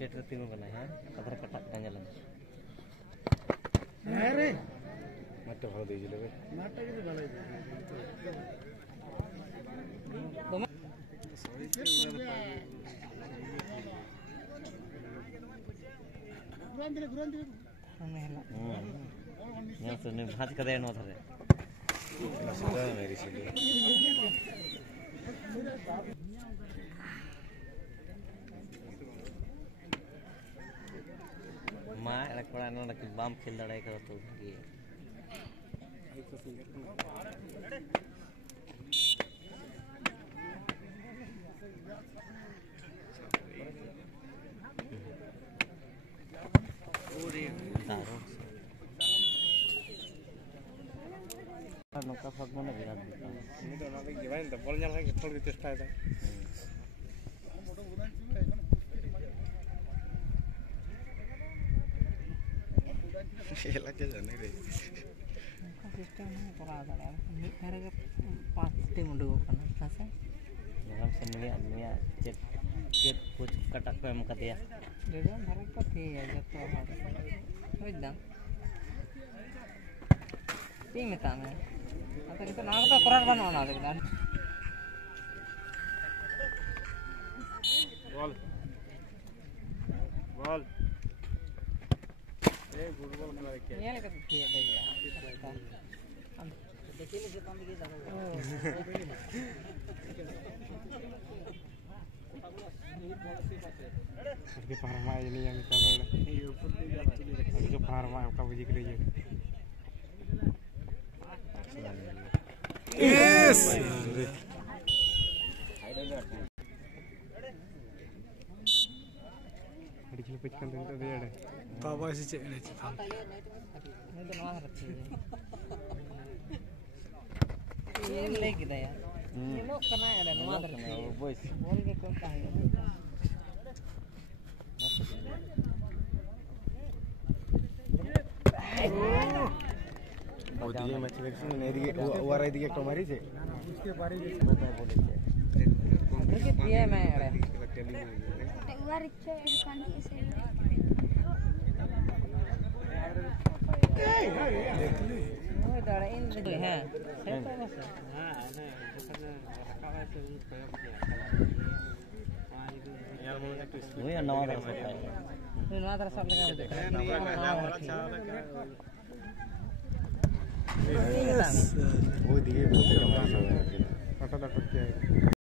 state रे तीन बना है अदर कटा जालन अरे मत भाव दे जिले नाटक के भलाई गुरान यहाँ से ने भाज करे न धरे नसदा मेरी सीधी माँ एक बड़ा ना कि बाम खेल लड़ाई करो तो ये नौका फक मने विराट दिखा नहीं तो ना के भाई बॉल जाल है थोड़ी चेष्टा है खेला के जाने रे सिस्टम है करा दाड़ा मिट धारे के 5 टीम उडो कना से हम से मिया चेक कुछ कटक पे हम कदिया देखो धारे का थी जतो होइदा ती मेता में आता तो ना तो करार बनवाना दे बॉल बॉल ए फुटबॉल खेला के ये लगा थी भैया हम देखिए से काम के जाओ के फार्मा ये नहीं हम तो ये ऊपर भी जाती है जो फार्मा का बुझी के लिए यस अडिचल पिचकन तो दे यार बाबा से चेक नहीं था नहीं तो नवा रखी ये ले के यार ये लोग करना है नवा रखी बॉयज बोल के कौन का है बहुत ये मैच देखिए ने दी ओवर आई दी एक मारी छे उसके बारे में बता बोले छे देखिए पीए में ओवर छे कानी से ओए दाड़ा इन दे है हां नहीं जखन रखावा तो प्रयोग किया यार मोने तो वही नवा दर सकता है नवा दर सब लगा दे नवा वाला चावल का वो दिए बहुत लंबा सा कटा लटक के